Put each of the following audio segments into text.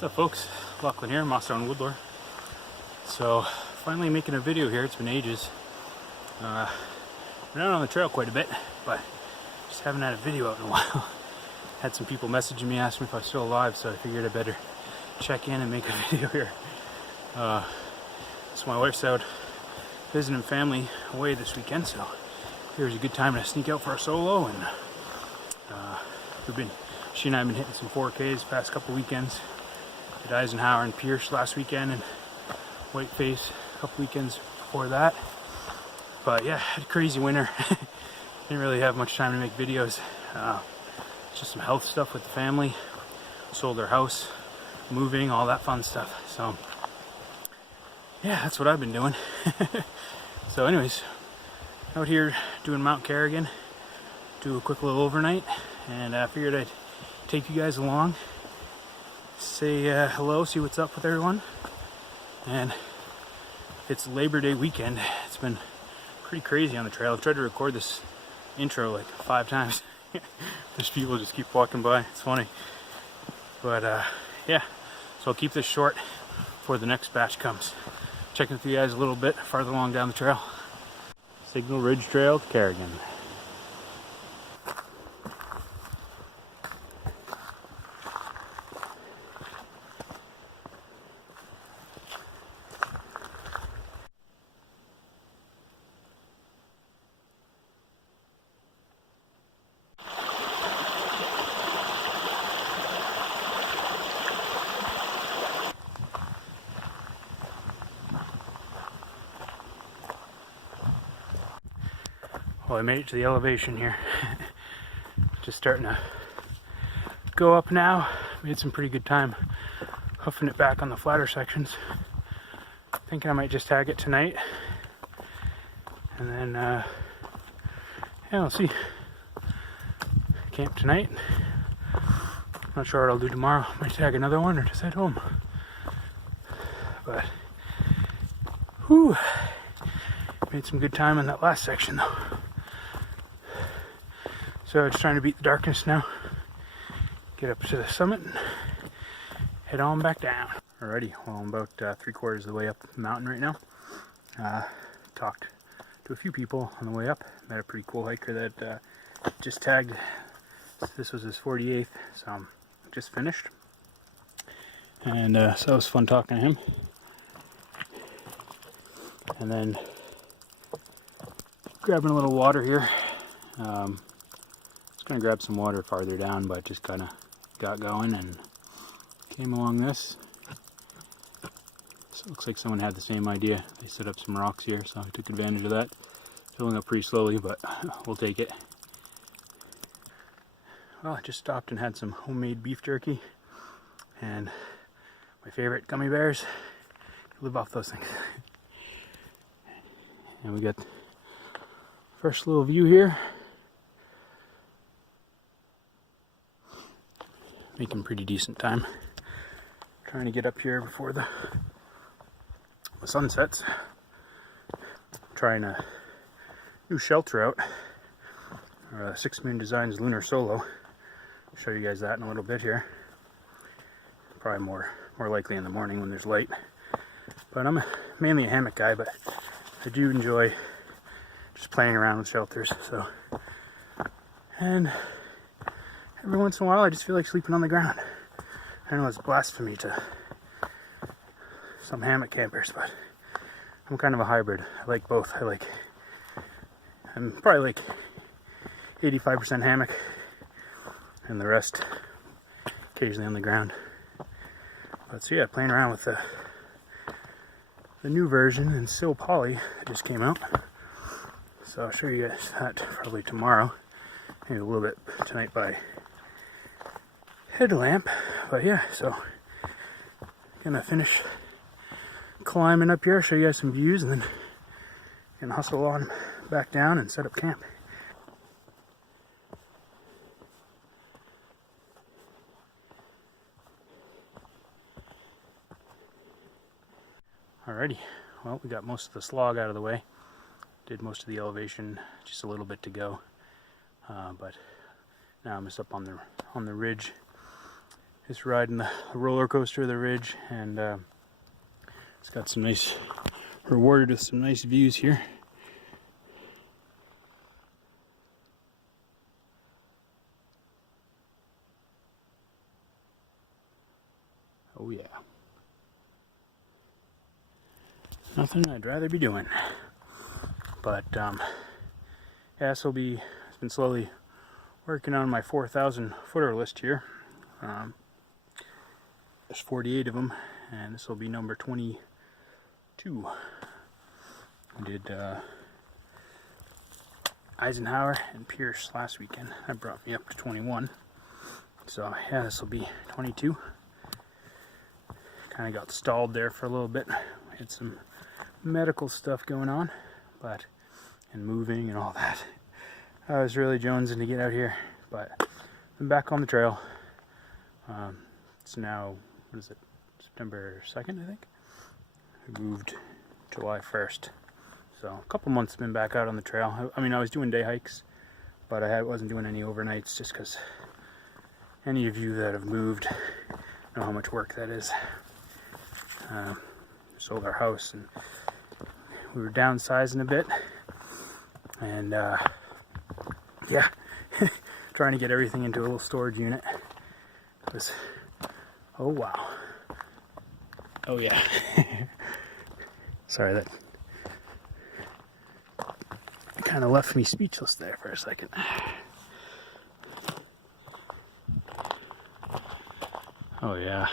What's up, folks? Lachlan here, Moss Down Woodlore. So, finally making a video here. It's been ages. Been out on the trail quite a bit, but just haven't had a video out in a while. Had some people messaging me asking me if I was still alive, so I figured I better check in and make a video here. So my wife's out visiting family away this weekend, so here's a good time to sneak out for a solo. And she and I have been hitting some 4Ks past couple weekends. Did Eisenhower and Pierce last weekend, and Whiteface a couple weekends before that. But yeah, had a crazy winter. Didn't really have much time to make videos. Just some health stuff with the family. Sold our house, moving, all that fun stuff. So yeah, that's what I've been doing. So anyways, out here doing Mount Carrigain. Do a quick little overnight, and I figured I'd take you guys along. Say hello, see what's up with everyone. And it's Labor Day weekend. It's been pretty crazy on the trail. I've tried to record this intro like 5 times. There's people just keep walking by. It's funny. But yeah, so I'll keep this short before the next batch comes. Checking with you guys a little bit farther along down the trail. Signal Ridge Trail to Carrigain. Well, I made it to the elevation here. Just starting to go up now. Made some pretty good time hoofing it back on the flatter sections. Thinking I might just tag it tonight. And then, yeah, we'll see. Camp tonight. Not sure what I'll do tomorrow. Might tag another one or just head home. But, whew. Made some good time in that last section though. So just trying to beat the darkness now. Get up to the summit and head on back down. Alrighty, well, I'm about 3/4 of the way up the mountain right now. Talked to a few people on the way up. Met a pretty cool hiker that just tagged. This was his 48th, so I'm just finished. And so it was fun talking to him. And then grabbing a little water here. Gonna grab some water farther down, but just kind of got going and came along this. So it looks like someone had the same idea. They set up some rocks here, so I took advantage of that. Filling up pretty slowly, but we'll take it. Well, I just stopped and had some homemade beef jerky and my favorite gummy bears. Live off those things. And we got first little view here. Making pretty decent time. Trying to get up here before the sun sets. Trying a new shelter out. 6 Moon Designs Lunar Solo. I'll show you guys that in a little bit here. Probably more likely in the morning when there's light. But I'm mainly a hammock guy, but I do enjoy just playing around with shelters. So, and every once in a while, I just feel like sleeping on the ground. I know it's blasphemy to some hammock campers, but I'm kind of a hybrid. I like both. I'm probably like 85% hammock, and the rest occasionally on the ground. But so yeah, playing around with the new version in Sil Poly that just came out. So I'll show you guys that probably tomorrow. Maybe a little bit tonight by headlamp. But yeah, so gonna finish climbing up here, show you guys some views, and then gonna hustle on back down and set up camp. Alrighty, well, we got most of the slog out of the way. Did most of the elevation, just a little bit to go. But now I'm just up on the ridge. Just riding the roller coaster of the ridge, and it's got some nice, rewarded with some nice views here. Oh yeah. Nothing I'd rather be doing. But yeah, this will be, it's been slowly working on my 4,000 footer list here. There's 48 of them, and this will be number 22. I did Eisenhower and Pierce last weekend. That brought me up to 21. So yeah, this will be 22. Kind of got stalled there for a little bit. I had some medical stuff going on, and moving and all that. I was really jonesing to get out here, but I'm back on the trail. It's now, what is it, September 2nd, I think? I moved July 1st. So a couple months been back out on the trail. I mean, I was doing day hikes, but I wasn't doing any overnights, just because any of you that have moved know how much work that is. Sold our house, and we were downsizing a bit, and yeah, trying to get everything into a little storage unit. It was, oh wow, oh yeah. Sorry, that kind of left me speechless there for a second. Oh yeah.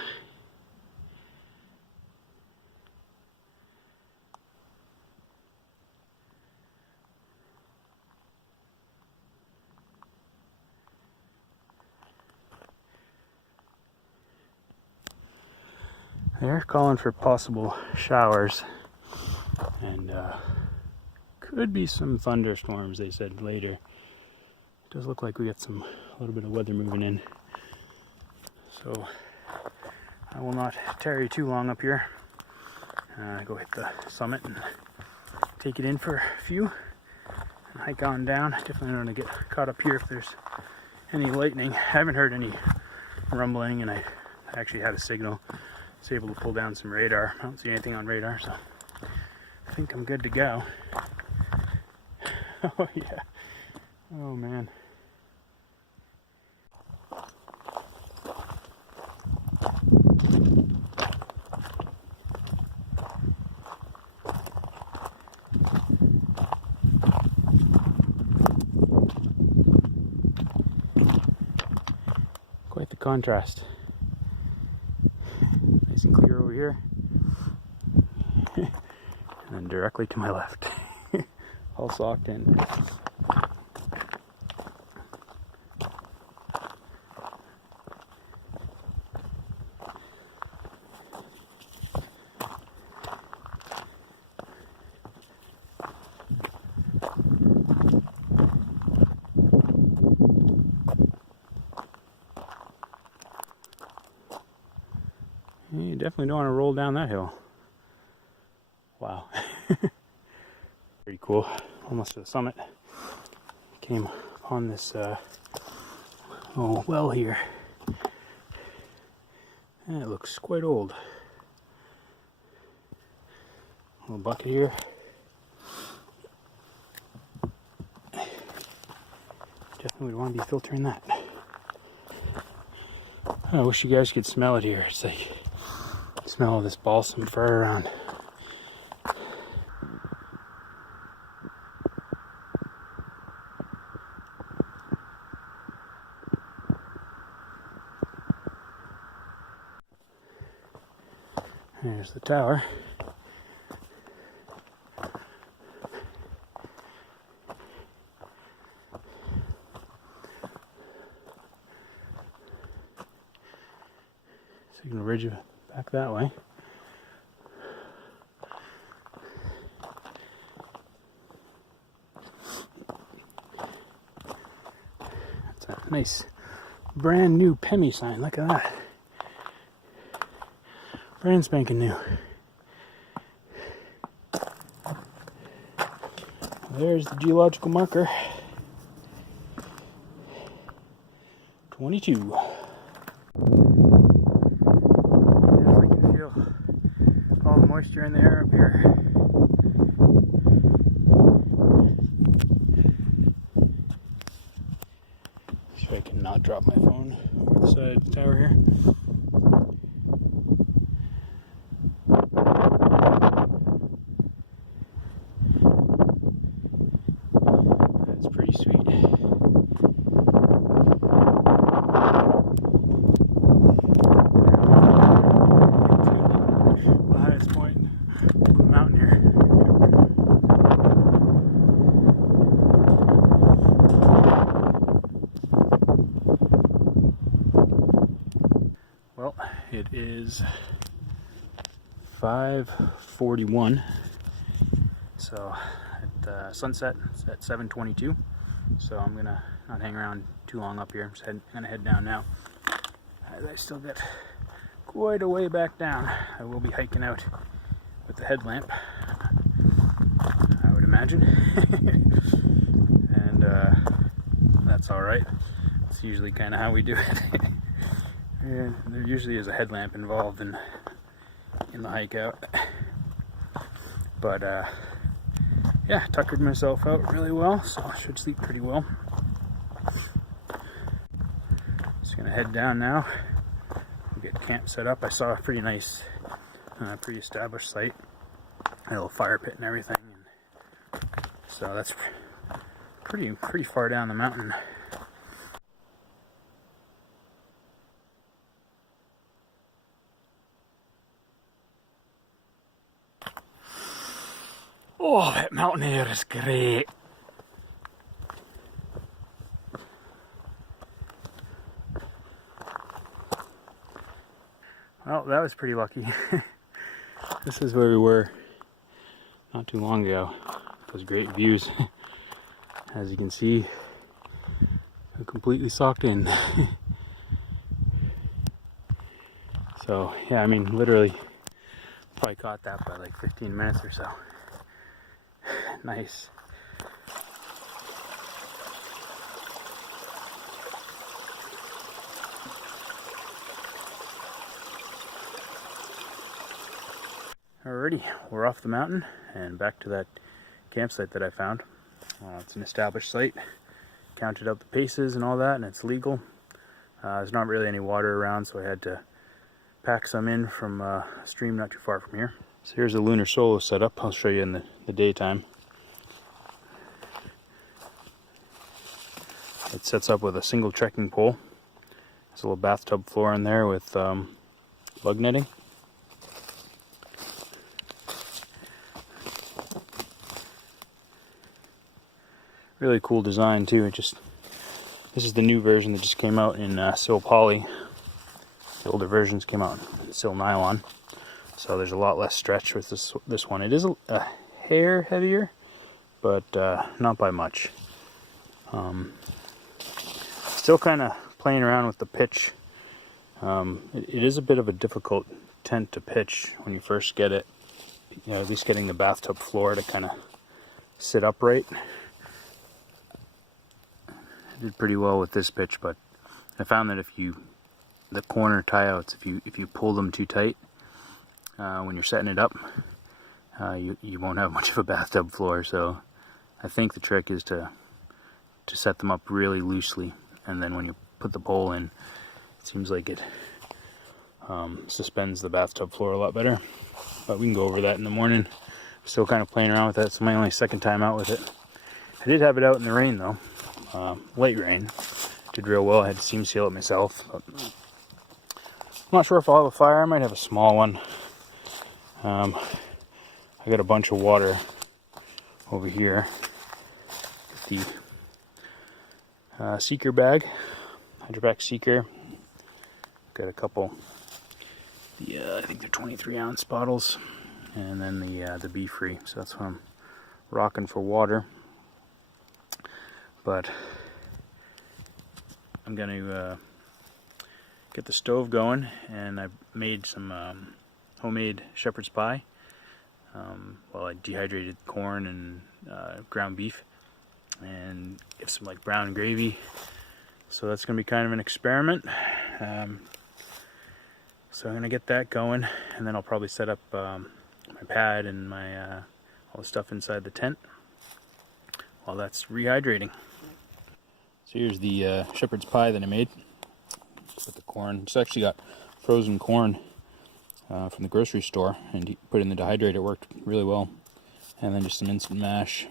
They're calling for possible showers, and could be some thunderstorms, they said, later. It does look like we got a little bit of weather moving in. So I will not tarry too long up here. Go hit the summit and take it in for a few and hike on down. Definitely don't want to get caught up here if there's any lightning. I haven't heard any rumbling, and I actually had a signal. I was able to pull down some radar. I don't see anything on radar, so I think I'm good to go. Oh yeah. Oh man. Quite the contrast. Nice and clear over here, and then directly to my left. All socked in. You definitely don't want to roll down that hill. Wow. Pretty cool. Almost to the summit. Came on this well here. And it looks quite old. Little bucket here. Definitely would want to be filtering that. I wish you guys could smell it here. It's like smell of this balsam fir around. There's the tower. Signal ridge back that way. That's a nice brand new Pemi sign. Look at that. Brand spanking new. There's the geological marker. 22. moisture in the air up here. See if I can not drop my phone over the side of the tower here. That's pretty sweet. The highest point of the mountain here. Well, it is 5:41, so at sunset it's at 7:22, so I'm gonna not hang around too long up here. I'm just gonna head down now, as I still get quite a way back down. I will be hiking out with the headlamp, I would imagine. And that's alright. It's usually kind of how we do it. Yeah, there usually is a headlamp involved in the hike out, but yeah, tuckered myself out really well, so I should sleep pretty well. Just gonna head down now, get camp set up. I saw a pretty nice pre-established site, a little fire pit and everything, and so that's pretty far down the mountain. Oh, that mountain air is great. Well, that was pretty lucky. This is where we were not too long ago. Those great views. As you can see, I'm completely socked in. So, yeah, I mean, literally, probably caught that by like 15 minutes or so. Nice. Alrighty, we're off the mountain and back to that campsite that I found. It's an established site. Counted out the paces and all that, and it's legal. There's not really any water around, so I had to pack some in from a stream not too far from here. So here's a Lunar solo setup. I'll show you in the daytime. It sets up with a single trekking pole. There's a little bathtub floor in there with bug netting. Really cool design too. This is the new version that just came out in Sil Poly. The older versions came out in Sil Nylon, so there's a lot less stretch with this one. It is a hair heavier, but not by much. Still kind of playing around with the pitch. It is a bit of a difficult tent to pitch when you first get it. You know, at least getting the bathtub floor to kind of sit upright. I did pretty well with this pitch, but I found that the corner tie outs, if you pull them too tight when you're setting it up, you won't have much of a bathtub floor. So I think the trick is to set them up really loosely, and then when you put the pole in, it seems like it suspends the bathtub floor a lot better. But we can go over that in the morning. Still kind of playing around with that. It's my only second time out with it. I did have it out in the rain though. Light rain. Did real well. I had to seam seal it myself. But I'm not sure if I'll have a fire. I might have a small one. I got a bunch of water over here. The Seeker bag, hydrovac Seeker. Got a couple. I think they're 23-ounce bottles, and then the Be Free. So that's what I'm rocking for water. But I'm going to get the stove going, and I made some homemade shepherd's pie. I dehydrated corn and ground beef, and get some like brown gravy. So that's going to be kind of an experiment. So I'm going to get that going, and then I'll probably set up my pad and my all the stuff inside the tent while that's rehydrating. So here's the shepherd's pie that I made with the corn. Just actually got frozen corn from the grocery store and put it in the dehydrator. It worked really well. And then just some instant mash,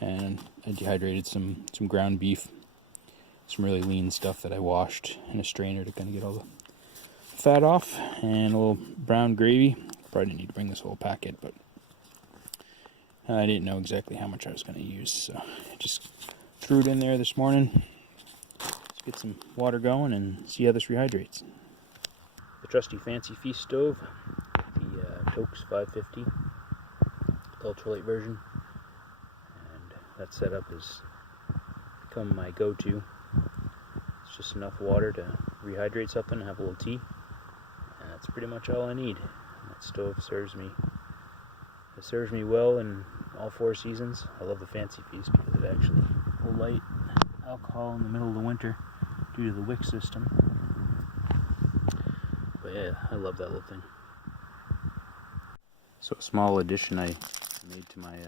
and I dehydrated some ground beef, some really lean stuff that I washed in a strainer to kind of get all the fat off, and a little brown gravy. Probably didn't need to bring this whole packet, but I didn't know exactly how much I was going to use, so I just threw it in there this morning. Let's get some water going and see how this rehydrates. The trusty Fancy Feast stove, the Tokes 550, the ultralight version, and that setup has become my go-to. It's just enough water to rehydrate something and have a little tea, and that's pretty much all I need. That stove serves me well in all 4 seasons. I love the Fancy Feast because it actually will light alcohol in the middle of the winter due to the wick system. But yeah, I love that little thing. So a small addition I made to my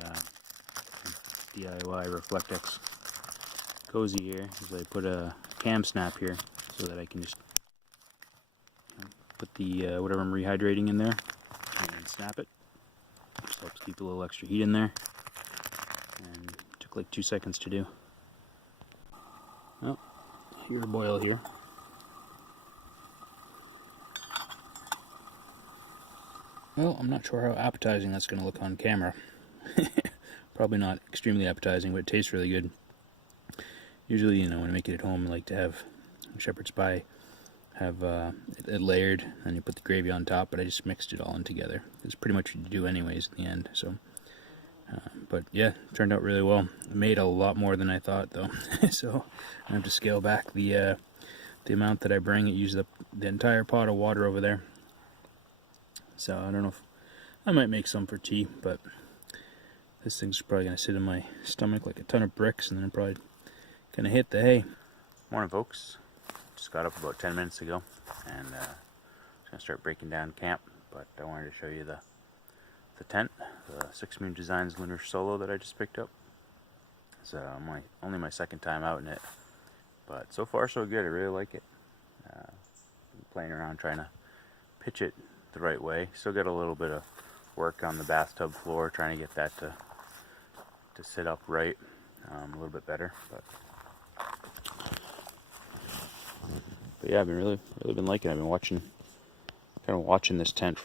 DIY Reflectex cozy here is I put a cam snap here so that I can just put the whatever I'm rehydrating in there and snap it. Just helps keep a little extra heat in there, and it took like 2 seconds to do. Well, here's a boil here. Well, I'm not sure how appetizing that's going to look on camera. Probably not extremely appetizing, but it tastes really good. Usually, you know, when I make it at home, I like to have shepherd's pie, have it layered, and you put the gravy on top, but I just mixed it all in together. It's pretty much what you do anyways in the end, so. But yeah, it turned out really well. I made a lot more than I thought, though, so I have to scale back the amount that I bring. It used up the entire pot of water over there. So I don't know if I might make some for tea, but this thing's probably going to sit in my stomach like a ton of bricks, and then I'm probably going to hit the hay. Morning, folks. Just got up about 10 minutes ago, and I was going to start breaking down camp, but I wanted to show you the tent, the 6 Moon Designs Lunar Solo that I just picked up. It's only my second time out in it, but so far so good. I really like it. Been playing around trying to pitch it the right way. Still got a little bit of work on the bathtub floor, trying to get that to sit up right a little bit better. But yeah, I've been really been liking it. I've been watching this tent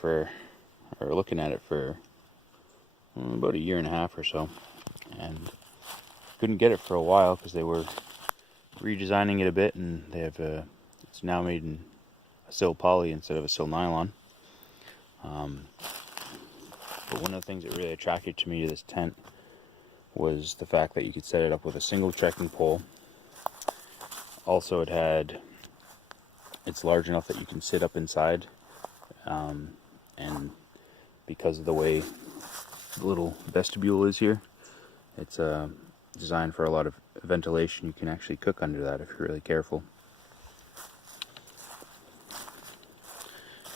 looking at it for about 1.5 years or so, and couldn't get it for a while because they were redesigning it a bit, and they have it's now made in a sil poly instead of a sil nylon. But one of the things that really attracted to me to this tent was the fact that you could set it up with a single trekking pole. Also, it's large enough that you can sit up inside, and because of the way the little vestibule is here, it's designed for a lot of ventilation. You can actually cook under that if you're really careful.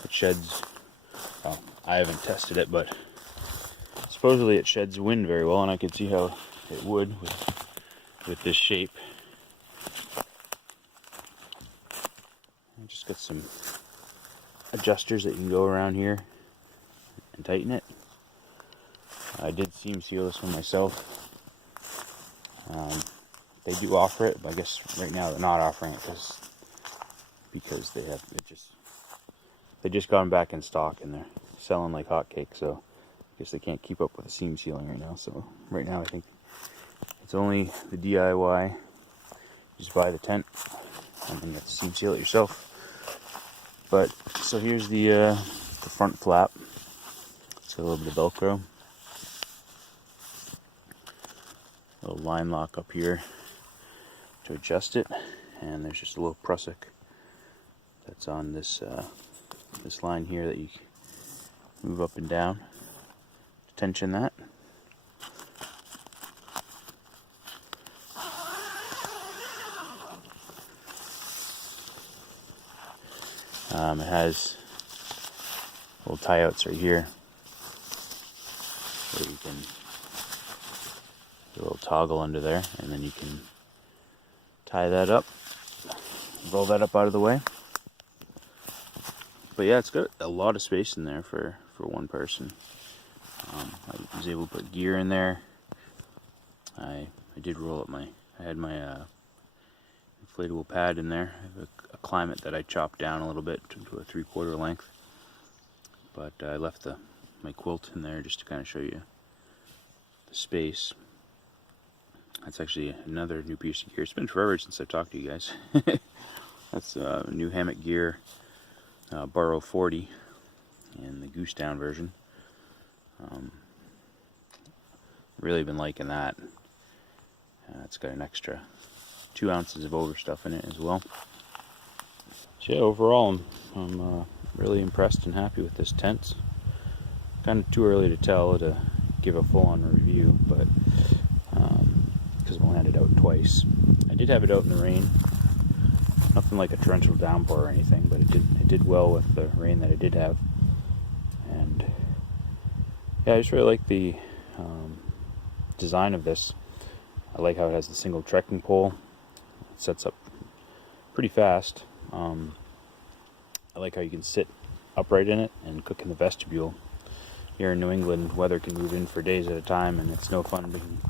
It sheds, well, I haven't tested it, but supposedly it sheds wind very well, and I could see how it would with this shape. I just got some adjusters that you can go around here and tighten it. I did seam seal this one myself. They do offer it, but I guess right now they're not offering it because they just got them back in stock and they're selling like hotcakes. So I guess they can't keep up with the seam sealing right now. So right now I think it's only the DIY. You just buy the tent and then you have to seam seal it yourself. But so here's the front flap. It's a little bit of Velcro. A little line lock up here to adjust it, and there's just a little prusik that's on this this line here that you move up and down to tension that. It has little tie outs right here where you can do a little toggle under there, and then you can tie that up, roll that up out of the way. But yeah, it's got a lot of space in there for one person. I was able to put gear in there. I did roll up I had my inflatable pad in there. I have a Climate that I chopped down a little bit to a 3/4 length. But I left my quilt in there just to kind of show you the space. That's actually another new piece of gear. It's been forever since I've talked to you guys. That's new hammock gear, Burrow 40 in the goose down version. Really been liking that. It's got an extra 2 ounces of overstuff in it as well. So yeah, overall I'm really impressed and happy with this tent. Kind of too early to tell to give a full-on review, but because we landed out twice. I did have it out in the rain. Nothing like a torrential downpour or anything, but it did well with the rain that I did have. And yeah, I just really like the design of this. I like how it has the single trekking pole. It sets up pretty fast. I like how you can sit upright in it and cook in the vestibule. Here in New England, weather can move in for days at a time, and it's no fun being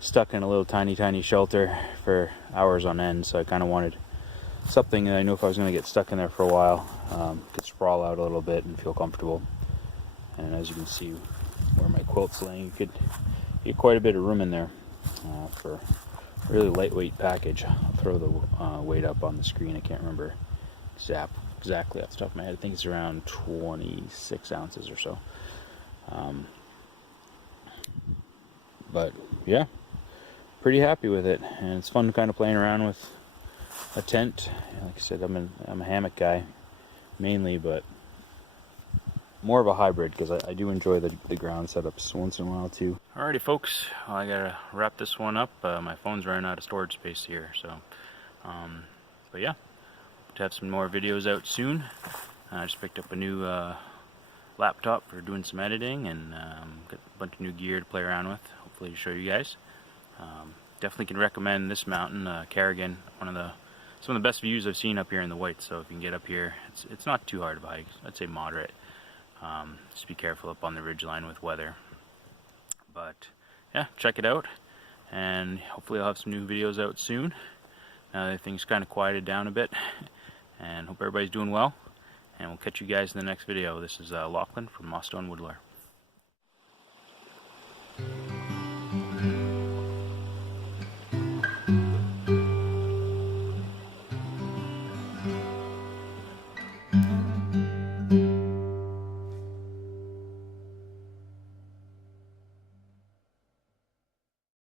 stuck in a little tiny shelter for hours on end. So I kind of wanted something that I knew if I was going to get stuck in there for a while, could sprawl out a little bit and feel comfortable. And as you can see where my quilt's laying, you could get quite a bit of room in there for a really lightweight package. I'll throw the weight up on the screen. I can't remember exactly off the top of my head. I think it's around 26 ounces or so. But yeah, pretty happy with it, and it's fun kind of playing around with a tent. Like I said, I'm a hammock guy mainly, but more of a hybrid because I do enjoy the ground setups once in a while too. Alrighty folks, well, I gotta wrap this one up. My phone's running out of storage space here, so but yeah, hope to have some more videos out soon. I just picked up a new laptop for doing some editing, and got a bunch of new gear to play around with, hopefully to show you guys. Definitely can recommend this mountain, Carrigain, some of the best views I've seen up here in the Whites. So if you can get up here, it's not too hard of a hike. I'd say moderate. Just be careful up on the ridgeline with weather. But yeah, check it out, and hopefully I'll have some new videos out soon. Now that things kind of quieted down a bit, and hope everybody's doing well. And we'll catch you guys in the next video. This is Lachlan from Moss Stone Woodlore.